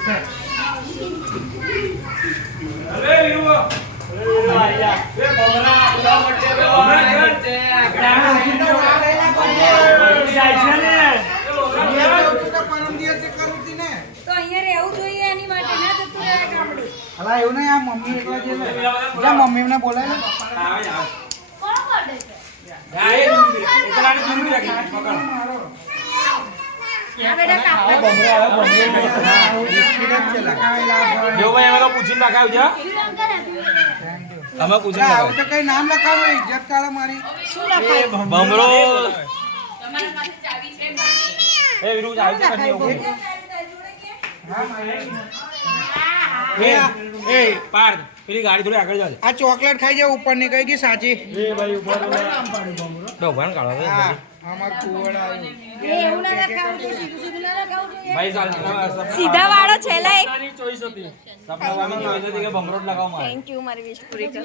અરે વીરુ આયા એ બમરા ઉડા મટે બે બમરા છે જાય છે ને પરમ દિવસે કરુતી ને તો અહીંયા રહેવું જોઈએ એની માટે ના તો તું આ ગામડે અલા એવું નહીં આ મમ્મી એકલા છે જા મમ્મીને બોલાય ને આવે આવે કોણ કરે છે ગાય એકલાની ચૂંટણી રાખી પકડ આ બેટા કાપો જો ભાઈ અમે તો પૂછીને લખાવ્યું છે અમે પૂછીને લખાવ્યું તો કઈ નામ લખાવો ઇજ્જત કાઢે મારી શું લખાય ભમરો તમારી પાસે ચાવી છે એ વીરુ ચાવી તો કઈ એવું એ પાર્થ પેલી ગાડી થોડી આગળ જાજે આ ચોકલેટ ખાઈ જાય ઉપર ની કઈ ગઈ સાચી એ ભાઈ ઉપર ભગવાન કાઢો હા અમાર કુવડ આવ્યું એ એવું ના લખાવું તો સીધું સીધું ના લખાવું જોઈએ ભાઈ ચાલ સીધા વાળો છેલ્લા એક ચોઈસ હતી સપના વામી ચોઈસ હતી કે ભમરો જ લગાવ મારે થેન્ક યુ મારી વિશ પૂરી કરો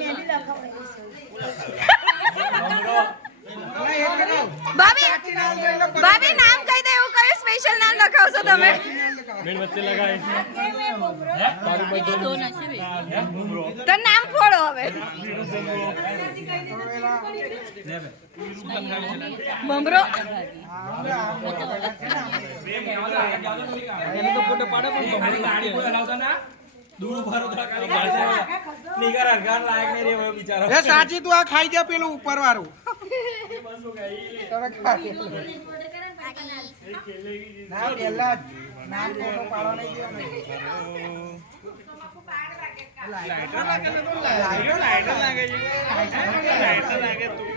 ભમરો ભાભી ભાભી નામ કહી દે એવું કયું સ્પેશિયલ નામ લખાવશો તમે મીણબત્તી લગાવી તારું બધું તો નામ ફોડો હવે બમરો એને તો ફોટો પાડો પણ ભમરો ગાડી કોઈ હલાવતા ના દૂર ઉભા રહો ખાલી ગાડી નીકળ અરગાર લાયક નહીં રે હવે બિચારો એ સાચી તું આ ખાઈ જા પેલું ઉપર વાળું ના પેલા નામ ફોટો પાડો નહીં દેવાનો લાઈટો લાગે છે લાઈટો લાગે તું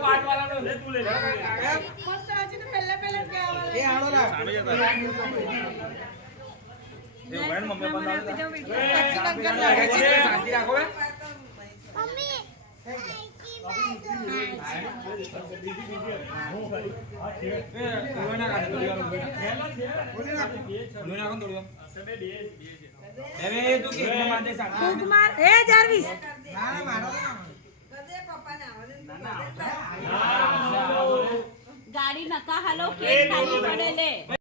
પાટ વાળાનો લે તું લે એ આણો લા એ વેણ મમ્મી બંધાવ શાંતિ રાખો બે કુમાર એ જારવીસ ના મારો ગાડી નકા હાલો કેક ખાલી પડે લે